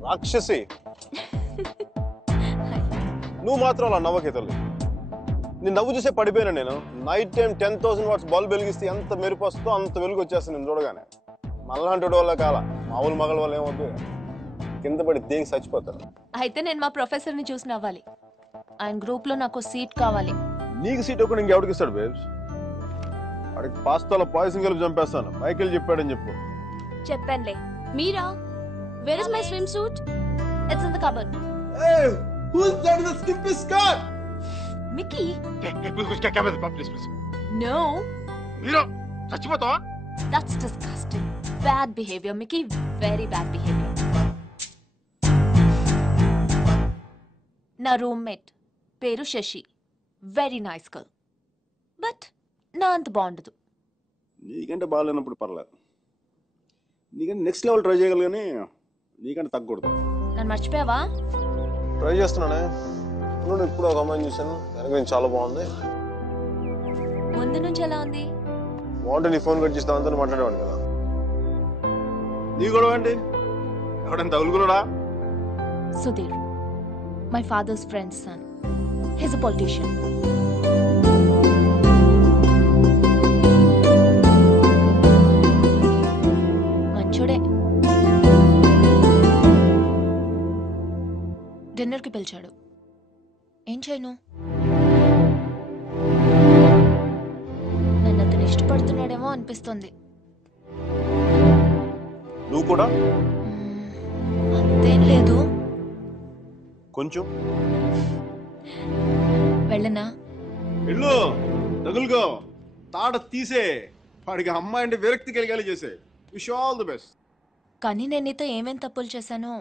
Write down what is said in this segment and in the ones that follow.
రాక్షసి నువ్వు మాత్రం అలా నవ్వకే తల్లి. నేను నవ్వు చూసే పడిపోయినా. నేను నైట్ టైం 10,000 వాట్స్ బల్బ్ వెలిగిస్తే ఎంత మెరుపు వస్తుందో అంత వెలుగు వచ్చేస్తుంది నేను చూడగానే. మళ్ళాంటి వల్ల కాల మామూలు మగల వల్ల ఏమవుతుంది, కింద పడి దేనికి చచ్చిపోతారు. అయితే నేను మా ప్రొఫెసర్ ని చూసి నవ్వాలి. ఆయన గ్రూప్ లో నాకు సీట్ కావాలి. నీకు సీట్ ఒకటి ఇంకెవడికి ఇస్తాడు బేబ్స్? వాడికి పాస్తాలో పాయసం కలిపి చంపేస్తాను. మైకేల్ చెప్పాడని చెప్పు. చెప్పానులే. మీరా, where is my swimsuit? It's in the cupboard. Hey, who's that in the skimpy skirt? Mickey. Please. No. Mira, చచ్చిపోతావా? That's disgusting. Bad behavior, Mickey. Very bad behavior. నా రూమ్మేట్ పేరు Shashi. Very nice girl. But నా అంత బాగుండదు. నీకంటే బాగాలేనప్పుడు పర్లేదు. నీకంటే నెక్స్ట్ లెవెల్ ట్రై చేయగలరు కానీ నీకంటే తగ్గకూడదు. నన్ను మర్చిపోయావా? ట్రై చేస్తున్నానే. నేను ఇప్పుడు ఒక అమ్మాయిని చూశాను, వెనక నేను చాలా బాగుంది. ముందు నుంచి ఎలా ఉంది? బాగుంటే నీ ఫోన్ కట్ చేస్తే అంతా మాట్లాడేవాడిని కదా. నీ గొడవ ఏంటి? ఎవడైనా తగులుకున్నాడా? Sudheer, my father's friend's son. He's a politician. మంచోడే. డిన్నర్కి పిలిచాడు. ఏం చేయను? నన్ను అతను ఇష్టపడుతున్నాడేమో అనిపిస్తుంది. నువ్వు కూడా అంతేం లేదు. కొంచెం వెళ్ళనా? వెళ్ళు, తగులుకో, తాట తీసే. వాడికి అమ్మాయి అంటే విరక్తి కలిగేలా చేసే. Wish all the best. కానీ నేను నీతో ఏమేం తప్పులు చేశానో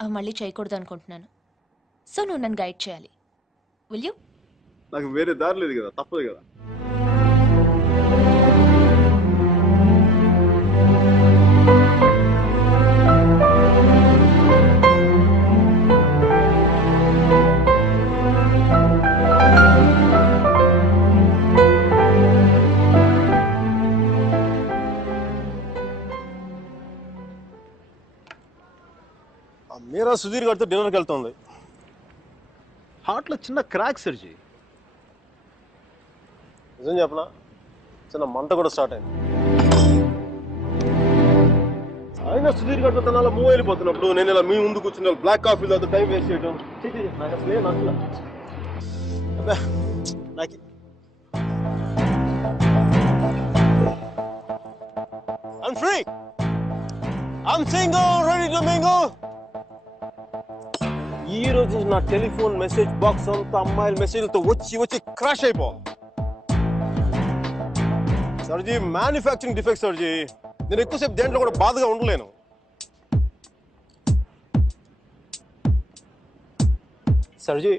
అవి మళ్ళీ చేయకూడదు అనుకుంటున్నాను. సో నువ్వు నన్ను గైడ్ చేయాలి. Will you? నాకు వేరే దారి లేదు కదా, తప్పదు కదా. మీరా సుధీర్ గారితో డిన్నర్కి వెళ్తుంది. హార్ట్లో చిన్న క్రాక్ సర్జీ. నిజం చెప్పనా, చిన్న మంట కూడా స్టార్ట్ అయింది. అయినా సుధీర్ గారితో తన మూవ్ వెళ్ళిపోతున్నప్పుడు నేను ఇలా మీ ముందు కూర్చున్న బ్లాక్ కాఫీ తాగుతూ టైం వేస్ట్ చేయడం నాకు అసలు ఏం నచ్చలే. నాకు I'm free. I'm single, ready to mingle. ఈ రోజు నా టెలిఫోన్ మెసేజ్ బాక్స్ అంతా అమ్మాయిల మెసేజ్లతో వచ్చి క్రాష్ అయిపో. సర్జీ, మ్యానుఫ్యాక్చరింగ్ డిఫెక్ట్ సర్జీ. నేను ఎక్కువసేపు దేంట్లో కూడా బాధగా ఉండలేను. సర్జీ,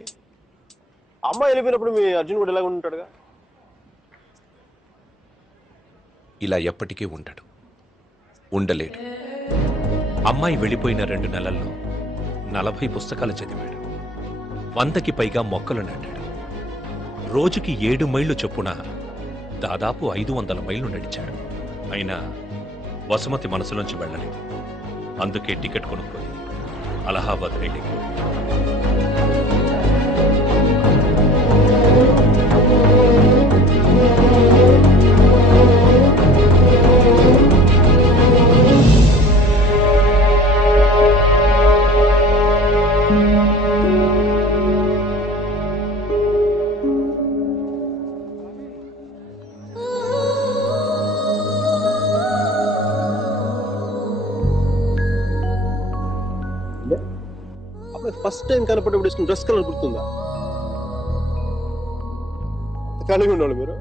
అమ్మాయి వెళ్ళిపోయినప్పుడు మీ అర్జున్ కూడా ఎలాగ ఉంటాడుగా? ఇలా ఎప్పటికీ ఉండడు, ఉండలేడు. అమ్మాయి వెళ్ళిపోయిన 2 నెలల్లో 40 పుస్తకాలు చదివాడు. 100కి పైగా మొక్కలు నాటాడు. రోజుకి 7 మైళ్ళు చొప్పున దాదాపు 500 మైళ్ళు నడిచాడు. అయినా వసుమతి మనసులోంచి వెళ్ళలేదు. అందుకే టికెట్ కొనుక్కొని అలహాబాద్ రైలుకి ఫస్ట్ టైం కనపడేప్పుడు ఇష్టం డ్రెస్ కలర్ గుర్తుందా? కలిగి ఉండాలి మీరు.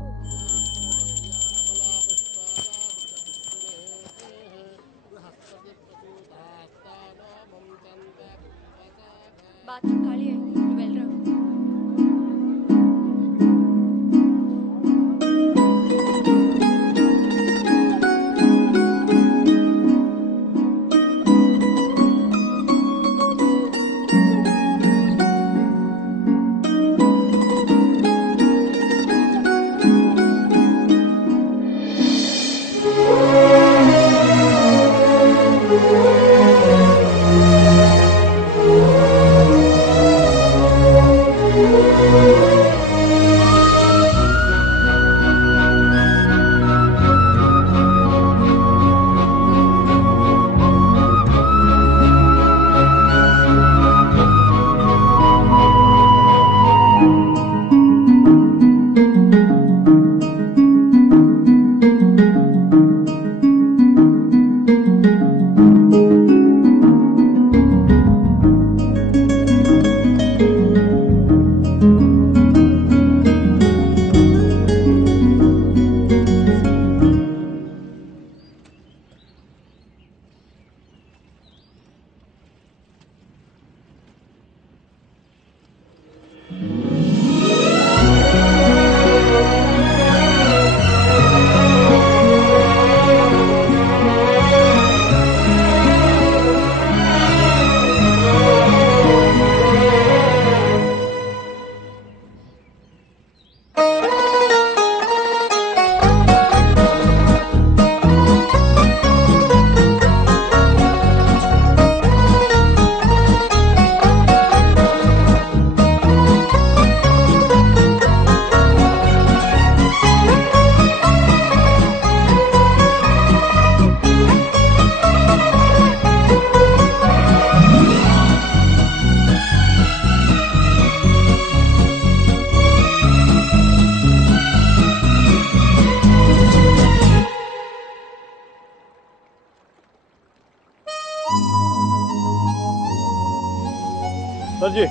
సర్జీ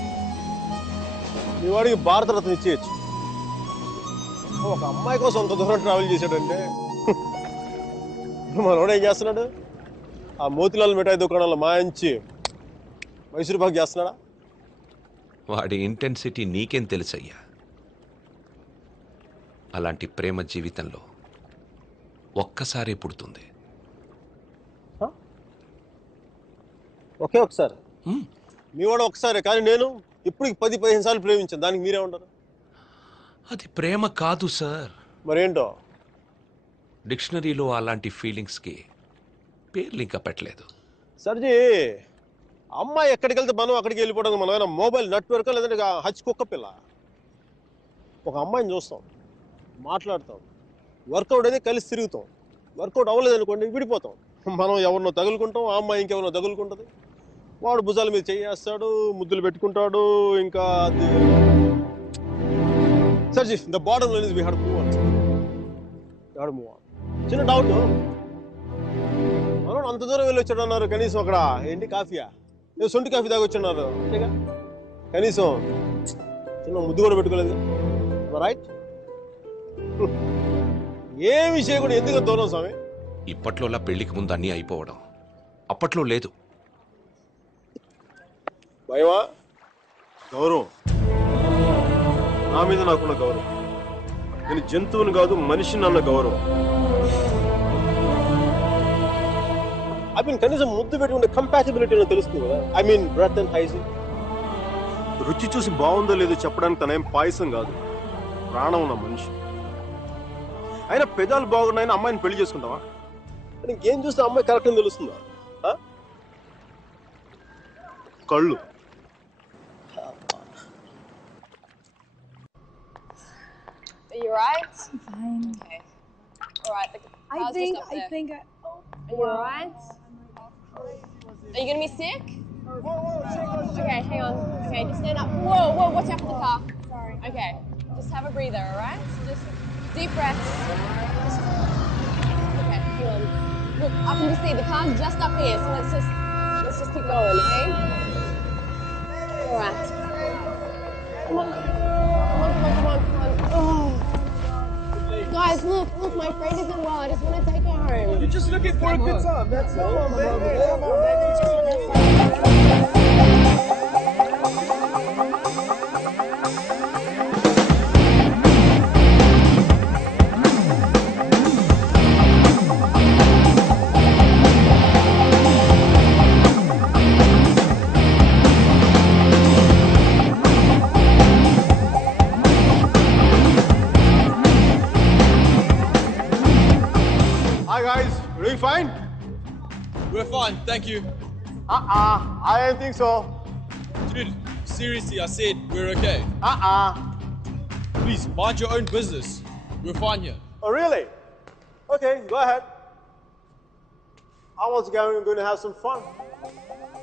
మీ వాడికి భారతరత్న ఇచ్చేయచ్చు. ఒక అమ్మాయి కోసం అంత దూరం ట్రావెల్ చేశాడంటే మనోడు ఏం చేస్తున్నాడు? ఆ మోతిలాల్ మిఠాయి దుకాణంలో మాయించి మైసూరు పాక్ చేస్తున్నాడా? వాడి ఇంటెన్సిటీ నీకేం తెలుసయ్యా? అలాంటి ప్రేమ జీవితంలో ఒక్కసారే పుడుతుంది. ఒకే ఒకసారి మీ వాడు ఒకసారి, కానీ నేను ఇప్పటికి 10-15 సార్లు ప్రేమించాను. దానికి మీరే ఉంటారు? అది ప్రేమ కాదు సార్. మరేంటో? డిక్షనరీలో అలాంటి ఫీలింగ్స్కి పేర్లు ఇంకా పెట్టలేదు. సర్జీ అమ్మాయి ఎక్కడికి వెళ్తే మనం అక్కడికి వెళ్ళిపోవడం. మనమైనా మొబైల్ నెట్వర్క్ లేదంటే హచ్ కుక్క పిల్ల. ఒక అమ్మాయిని చూస్తాం, మాట్లాడతాం, వర్కౌట్ అయితే కలిసి తిరుగుతాం. వర్కౌట్ అవ్వలేదు అనుకోండి విడిపోతాం. మనం ఎవరినో తగులుకుంటాం, ఆ అమ్మాయి ఇంకెవరినో తగులుకుంటుంది. వాడు భుజాల మీద చేయేస్తాడు, ముద్దులు పెట్టుకుంటాడు. ఇంకా అది sir ji the bottom line is we have to move on. చిన్న డౌట్, మనోడు అంత దూరం వెళ్ళి వచ్చాడు అన్నారు. కనీసం అక్కడ ఏంటి కాఫీయా, ఏదో సొంటి కాఫీ తాగొచ్చున్నారు అంతేగా. కనీసం చిన్న ముద్దు కూడా పెట్టుకోలేదు. రైట్? ఏ విషయం కూడా ఎందుకు దూరం స్వామి? ఇప్పట్లోలా పెళ్లికి ముందు అన్నీ అయిపోవడం అప్పట్లో లేదు. భయమా? గౌరవం, నా మీద నాకున్న గౌరవం. నేను జంతువుని కాదు మనిషిని అన్న గౌరవం. ఐ మీన్ కనీసం ముద్దు పెట్టుకుంటే కంపాటిబిలిటీ తెలుస్తుంది కదా. I mean breath and hygiene. రుచి చూసి బాగుందో లేదో చెప్పడానికి తనేం పాయసం కాదు, ప్రాణం ఉన్న మనిషి. అయినా పెదాలు బాగున్నాయని అమ్మాయిని పెళ్లి చేసుకుంటావా? ఇంకేం చూస్తే అమ్మాయి కరెక్ట్ అని తెలుస్తుందా? కళ్ళు. Are you right? Fine. Okay. All right. The I car's think just up I there. think Are you alright? Are you gonna be sick? Okay, hang on. Okay, just stand up. Whoa, watch out for the car. sorry. Okay, just have a breather, alright? Just deep breaths. Okay, hang on. Look, I can just see the car's just up here, so let's just keep going, okay? Alright. Come on. Oh. Guys, look, my friend isn't well. I just want to take her home. You're just looking for a good time. That's all. Come on, baby. Come on, Hi guys, really fine? We're fine, thank you. I don't think so. Dude, seriously, I said we're okay. Please, mind your own business. We're fine here. Oh really? Okay, go ahead. I was going to have some fun.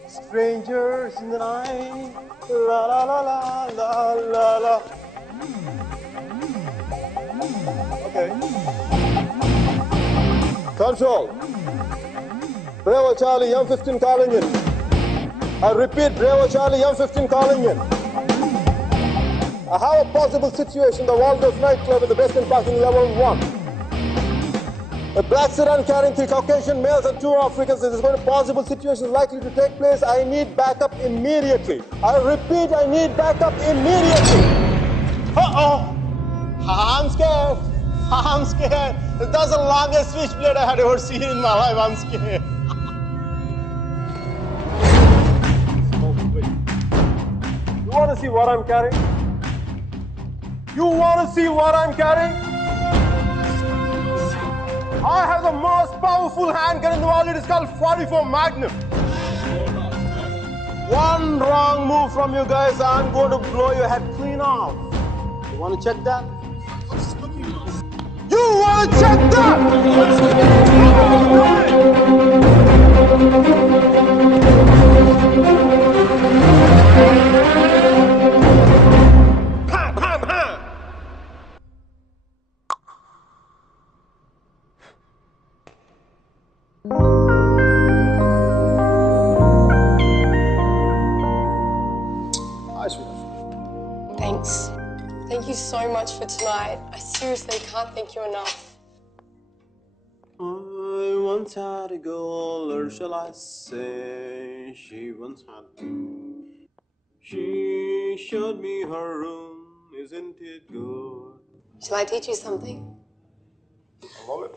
Strangers in the night, la la la la la la la. Okay. Control. Bravo Charlie, M15 calling in. I repeat, Bravo Charlie, M15 calling in. I have a possible situation, the Waldorf nightclub in the Western Parking Level 1. A black sedan carrying 3 Caucasian males and 2 Africans. This is going to possible situation likely to take place. I need backup immediately. I repeat, I need backup immediately. Uh-oh. I'm scared. I'm scared. That's the longest switchblade I had ever seen in my life. I'm scared. Oh, wait. You want to see what I'm carrying? You want to see what I'm carrying? I have the most powerful handgun in the world. It is called 44 Magnum. One wrong move from you guys, I'm going to blow your head clean off. You want to check that? You want to check that? Thanks. Thank you so much for tonight. I seriously can't thank you enough. I once had a girl, or shall I say, she once had me. She showed me her room, isn't it good? Shall I teach you something? I love it.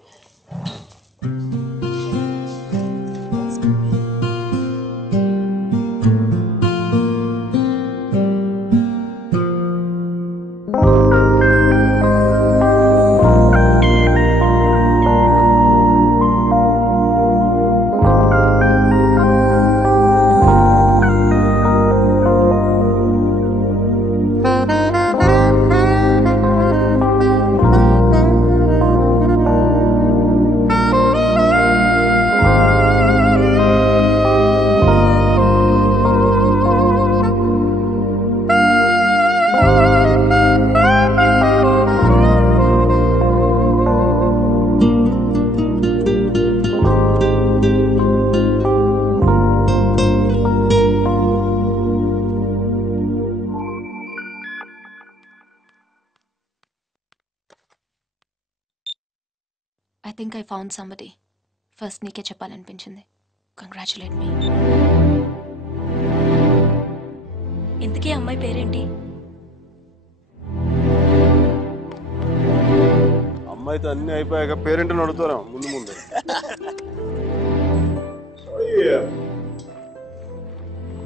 I think I found somebody. First నీకే చెప్పాలనిపించింది. Congratulate మీ. ఇంతకీ అమ్మాయి పేరేంటి? అమ్మాయితో అన్ని అయిపోయాక పేరెంట్ని అడుగుతారా ముందు ముందు.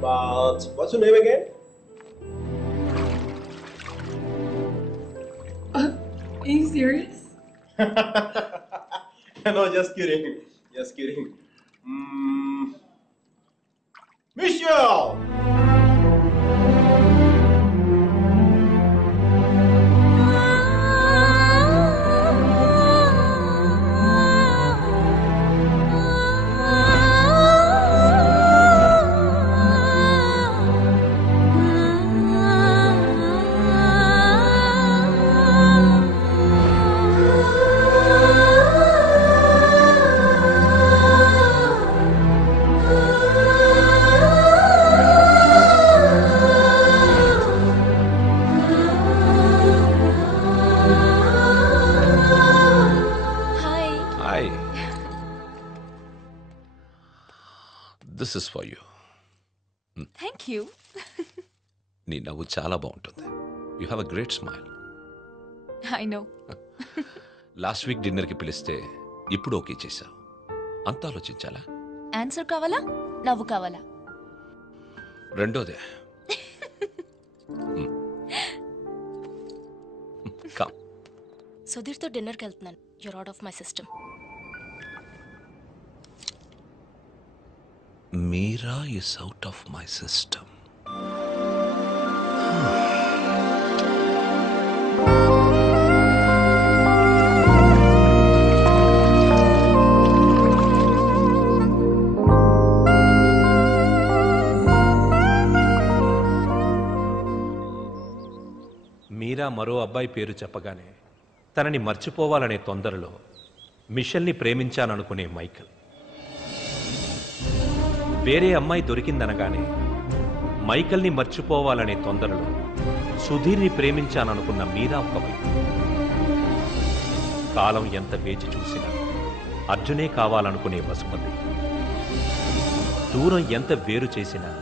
But what's your name again? Are you serious? No, just kidding. Just kidding. Michelle! Hi. This is for you. Thank you. నీ నవ్వు చాలా బాగుంటుంది. You have a great smile. I know. Last week డిన్నర్కి పిలిస్తే ఇప్పుడు ఓకే చేశావు. అంత ఆలోచించాలా? ఆన్సర్ కావాలా, నవ్వు కావాలా? రెండోదే. కమ్. సుధీర్తో డిన్నర్కి వెళ్తున్నాను. You're out of my system. Meera is out of my system. Meera మరో అబ్బాయి పేరు చెప్పగానే తనని మర్చిపోవాలనే తొందరలో మిషెల్ని ప్రేమించాననుకునే మైకల్. వేరే అమ్మాయి దొరికిందనగానే మైకల్ని మర్చిపోవాలనే తొందరలో సుధీర్ని ప్రేమించాననుకున్న మీరా ఒకవైపు. కాలం ఎంత వేచి చూసినా అర్జునే కావాలనుకునే వసుమతి. దూరం ఎంత వేరు చేసినా